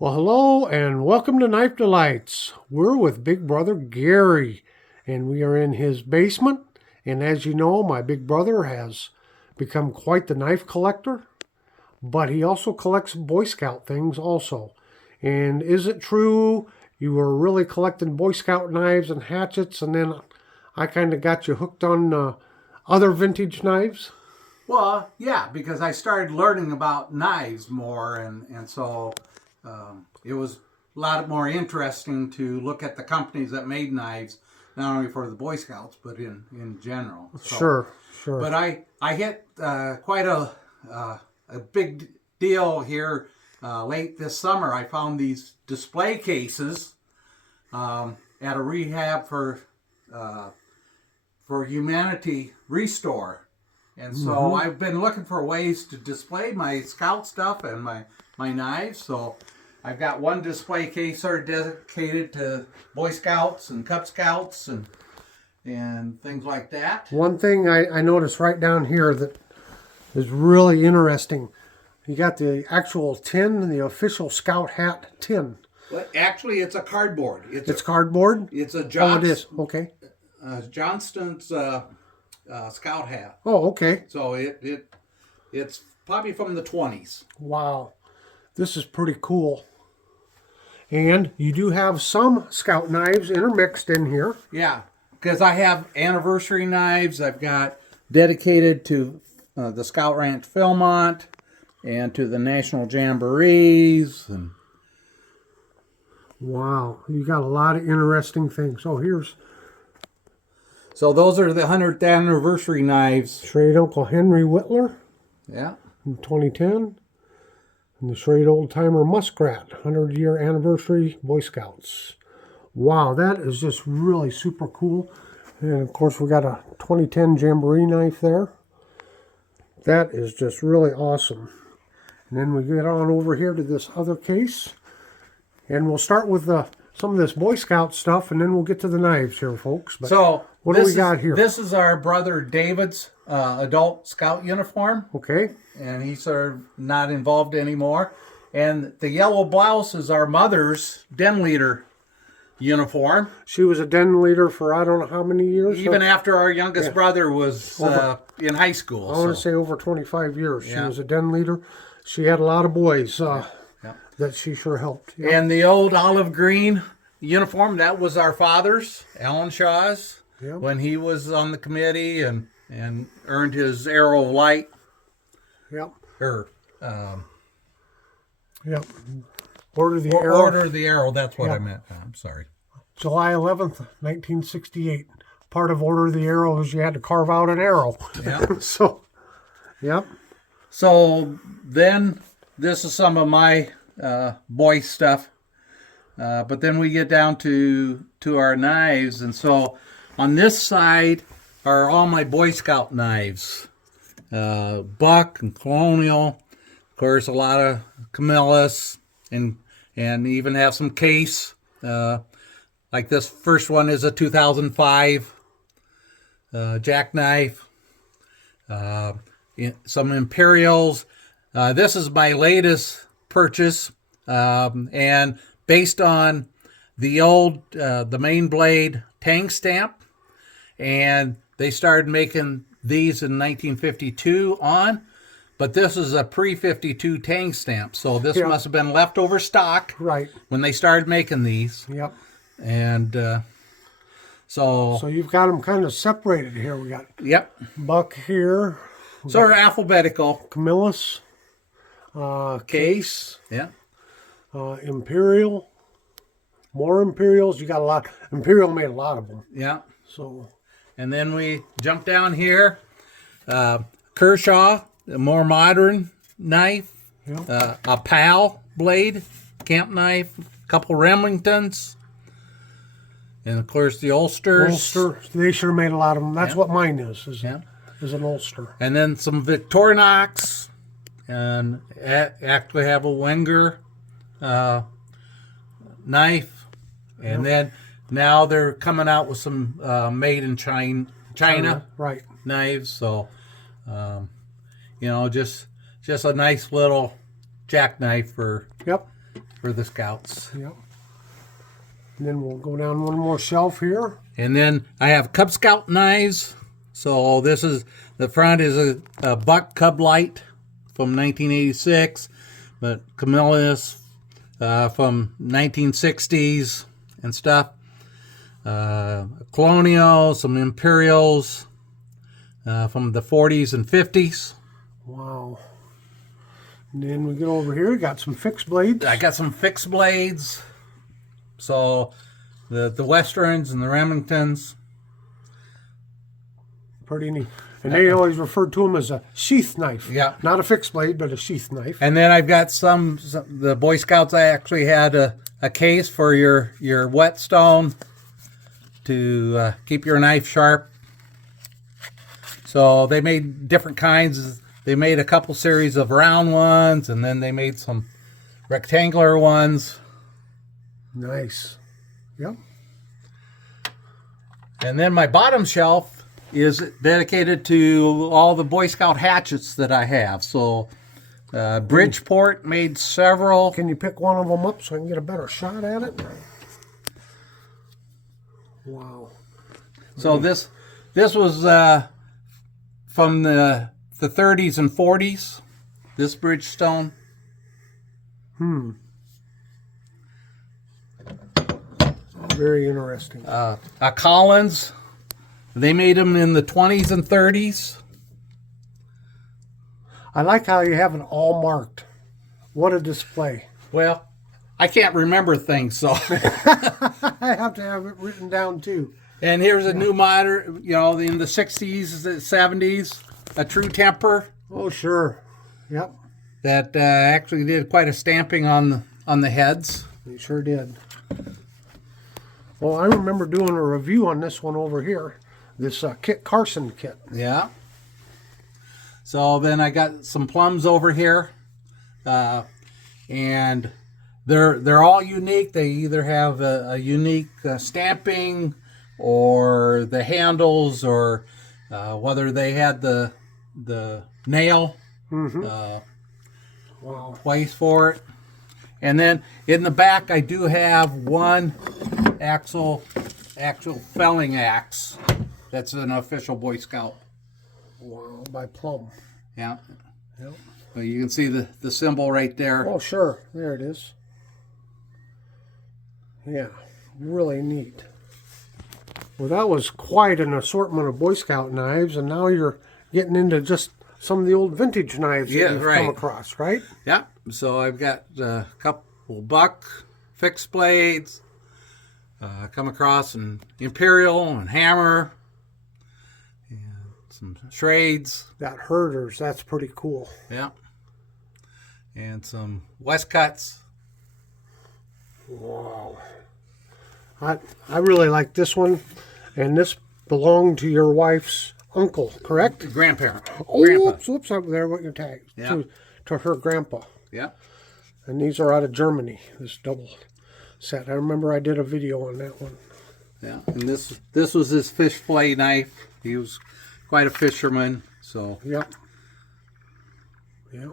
Well, hello and welcome to Knife Delights. We're with Big Brother Gary, and we are in his basement. And as you know, my big brother has become quite the knife collector, but he also collects Boy Scout things also. And is it true you were really collecting Boy Scout knives and hatchets, and then I kind of got you hooked on other vintage knives? Well, yeah, because I started learning about knives more, and so it was a lot more interesting to look at the companies that made knives, not only for the Boy Scouts, but in general. So, Sure. But I hit quite a big deal here late this summer. I found these display cases at a rehab for Humanity Restore. And so I've been looking for ways to display my Scout stuff and my knives. So I've got one display case dedicated to Boy Scouts and Cub Scouts and things like that. One thing I noticed right down here that is really interesting, you got the actual tin, the official Scout hat tin. Well, actually, it's a cardboard. It's cardboard? It's a Oh, it is. Okay. Johnston's Scout hat. Oh, okay. So it's probably from the 20s. Wow. This is pretty cool. And you do have some Scout knives intermixed in here. Yeah, because I have anniversary knives. I've got dedicated to the Scout Ranch Philmont and to the National Jamborees. And wow. You got a lot of interesting things. Oh, here's so those are the 100th anniversary knives. Schrade Uncle Henry Whittler Yeah. in 2010. And the Schrade Old Timer Muskrat, 100-year anniversary Boy Scouts. Wow, that is just really super cool. And of course, we got a 2010 Jamboree knife there. That is just really awesome. And then we get on over here to this other case. And we'll start with some of this Boy Scout stuff, and then we'll get to the knives here, folks. But So what do we got here? This is our brother David's adult Scout uniform. Okay. And he's sort of not involved anymore. And the yellow blouse is our mother's den leader uniform. She was a den leader for I don't know how many years. Even after our youngest brother was in high school. I want to say over 25 years. She Yeah. was a den leader. She had a lot of boys that she sure helped. Yeah. And the old olive green uniform, that was our father's, Alan Shaw's, when he was on the committee and earned his Arrow of Light. Yep. Or, Yep. Order of the Arrow. Order of the Arrow, that's what I meant. I'm sorry. July 11th, 1968. Part of Order of the Arrow is you had to carve out an arrow. Yeah. So, yep. So then this is some of my boy stuff. But then we get down to our knives. And so on this side are all my Boy Scout knives. Buck and Colonial. Of course, a lot of Camillus. And even have some case. Like this first one is a 2005 jackknife. Some Imperials. This is my latest purchase, and based on the old the main blade tang stamp, and they started making these in 1952 on, but this is a pre-52 tang stamp, so this must have been leftover stock when they started making these. Yep. And so you've got them kind of separated here. We got Buck here. So they're alphabetical. Camillus. Case. Yeah. Imperial. More Imperials. You got a lot. Imperial made a lot of them. Yeah. So. And then we jump down here. Kershaw, a more modern knife. Yeah. A PAL blade, camp knife. A couple Remingtons. And of course the Ulsters. They sure made a lot of them. That's what mine is an Ulster. And then some Victorinox. And actually have a Wenger knife. And then now they're coming out with some made in China knives. So, just a nice little jackknife for for the Scouts. Yep. And then we'll go down one more shelf here. And then I have Cub Scout knives. So this is, the front is a buck Cub Light from 1986, but Camillus from 1960s and stuff. Colonial, some Imperials from the 40s and 50s. Wow. And then we get over here, we got some fixed blades. I got some fixed blades. So the Westerns and the Remingtons. Pretty neat. And they always referred to them as a sheath knife. Yeah. Not a fixed blade, but a sheath knife. And then I've got some the Boy Scouts, I actually had a case for your whetstone to keep your knife sharp. So they made different kinds. They made a couple series of round ones, and then they made some rectangular ones. Nice. Yep. And then my bottom shelf is dedicated to all the Boy Scout hatchets that I have. So Bridgeport made several. Can you pick one of them up so I can get a better shot at it? Wow. So this was from the 30s and 40s. This Bridgestone. Very interesting. A Collins. They made them in the 20s and 30s. I like how you have it all marked. What a display. Well, I can't remember things, so. I have to have it written down too. And here's a new model, you know, in the 60s, the 70s, a True Temper Oh, sure. Yep. that actually did quite a stamping on the heads. You sure did. Well, I remember doing a review on this one over here. This Kit Carson kit. Yeah. So then I got some plums over here, and they're all unique. They either have a unique stamping, or the handles, or whether they had the nail Wow. twice for it. And then in the back, I do have one actual felling axe. That's an official Boy Scout. Wow. By Plum. Yeah. Yep. Well, you can see the symbol right there. Oh, sure. There it is. Yeah. Really neat. Well, that was quite an assortment of Boy Scout knives, and now you're getting into just some of the old vintage knives that you've come across, right? Yeah. So I've got a couple buck fixed blades. Come across an Imperial and Hammer. And some Schrades. That Herders, that's pretty cool. Yeah. And some Westcuts. Wow. I really like this one, and this belonged to your wife's uncle, correct? Grandparent. Oh, Grandpa. oops, up there with your tag. Yeah. To her grandpa. Yeah. And these are out of Germany, this double set. I remember I did a video on that one. Yeah. And this was his fish fillet knife. He was quite a fisherman. So Yep. Yep.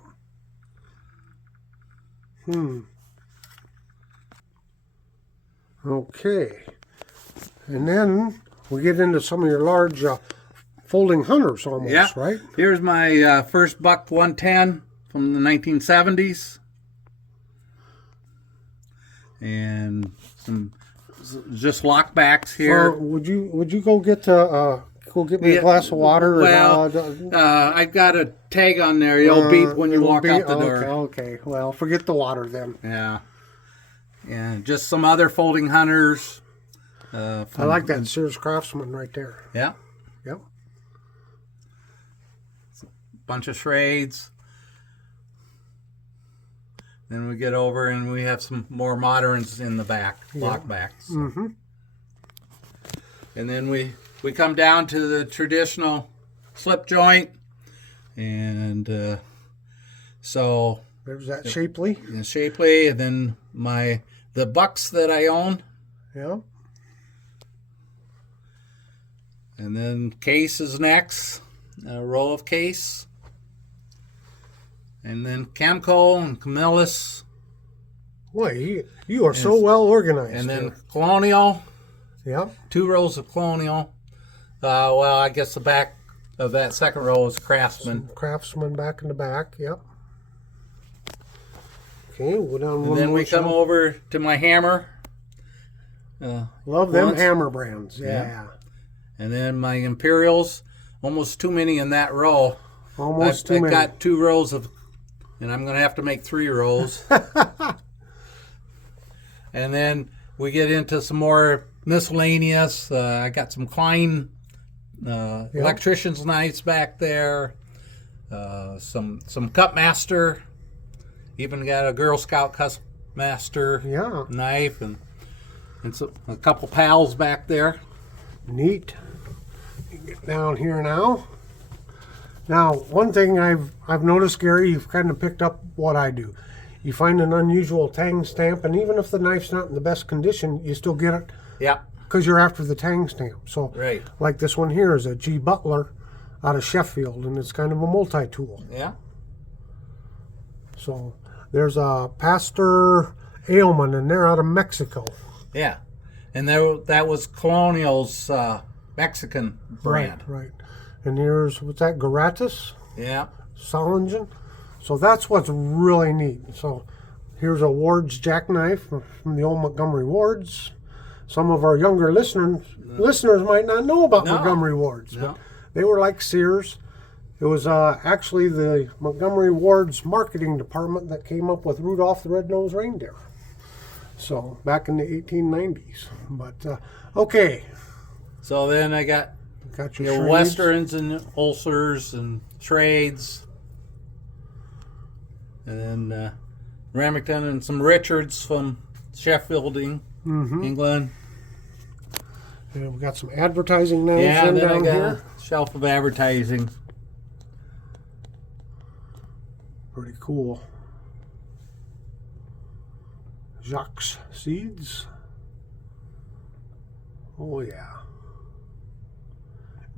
Okay. And then we get into some of your large folding hunters almost, yeah. right? Here's my first buck 110 from the 1970s. And some just lockbacks here. Would you go get me a glass of water? Well, I've got a tag on there. You'll beep when you walk out the door. Okay. Well, forget the water then. Yeah. And just some other folding hunters. I like that Sears Craftsman right there. Yeah. Yep. Bunch of Schrades. Then we get over and we have some more moderns in the back, lockbacks. Mm-hmm. And then we come down to the traditional slip joint. And so There's that Shapely. Shapely, and then the bucks that I own. Yeah. And then case is next, a row of case. And then Camco and Camillus. Boy, you are so well organized. And then Colonial, yep. 2 rows of Colonial. Well, I guess the back of that second row is Craftsman. Craftsman back in the back, yep. Okay, we'll go down one And then more we come shelf. over to my hammer. Love them once. hammer brands, yeah. Yeah. And then my Imperials, almost too many in that row. Almost I've too many. got 2 rows of, and I'm going to have to make 3 rows. And then we get into some more miscellaneous. I got some Klein electrician's knives back there. Some Cutmaster. Even got a Girl Scout Cutmaster Yeah. knife and so, a couple pals back there. Neat. You get down here now. Now, one thing I've noticed, Gary, you've kind of picked up what I do. You find an unusual tang stamp, and even if the knife's not in the best condition, you still get it Yeah. because you're after the tang stamp. So, Right. like this one here is a G. Butler out of Sheffield, and it's kind of a multi-tool. Yeah. So, there's a Pastor Ailman, and they're out of Mexico. Yeah. And that was Colonial's Mexican brand. Right. And here's, what's that, Garatus? Yeah. Solingen. So that's what's really neat. So here's a Ward's jackknife from the old Montgomery Wards. Some of our younger listeners might not know about Montgomery Wards, but they were like Sears. It was actually the Montgomery Ward's marketing department that came up with Rudolph the Red-Nosed Reindeer. So back in the 1890s. But okay. So then I got Your your Schrades. Westerns and Ulcers and Schrades. And then Remington and some Richards from Sheffield, England. And we got some advertising knives Yeah, in then I down got here. a shelf of advertising. Pretty cool. Jacques seeds. Oh yeah.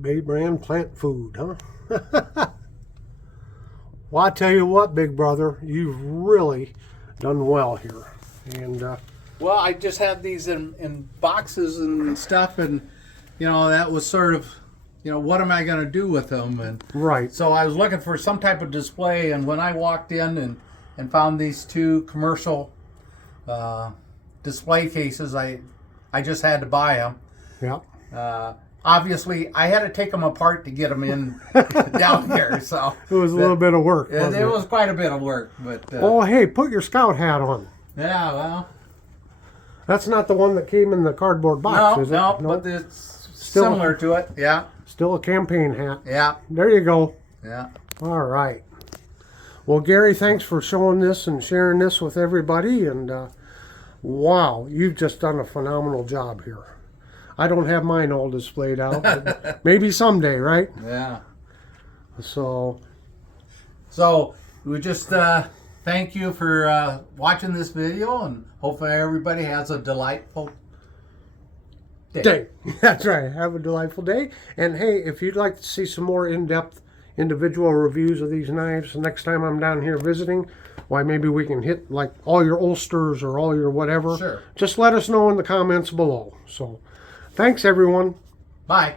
Bay brand plant food, huh? Well, I tell you what, big brother, you've really done well here. And Well, I just had these in boxes and stuff, and that was sort of, what am I going to do with them? And right. so I was looking for some type of display, and when I walked in and found these 2 commercial display cases, I just had to buy them. Yeah. Obviously, I had to take them apart to get them in down here, so It was a little bit of work. it Wasn't it? was quite a bit of work. But Oh, hey, put your scout hat on. yeah, well, That's not the one that came in the cardboard box, is it? no, but it's similar to it. Yeah, Still a campaign hat. yeah, There you go. yeah. All right. Well, Gary, thanks for showing this and sharing this with everybody. And wow, you've just done a phenomenal job here. I don't have mine all displayed out, but maybe someday, right? Yeah. So, we just thank you for watching this video, and hopefully everybody has a delightful day. That's right. Have a delightful day. And hey, if you'd like to see some more in-depth individual reviews of these knives next time I'm down here visiting, why, maybe we can hit like all your Ulsters or all your whatever. Sure. Just let us know in the comments below. So, thanks everyone. Bye.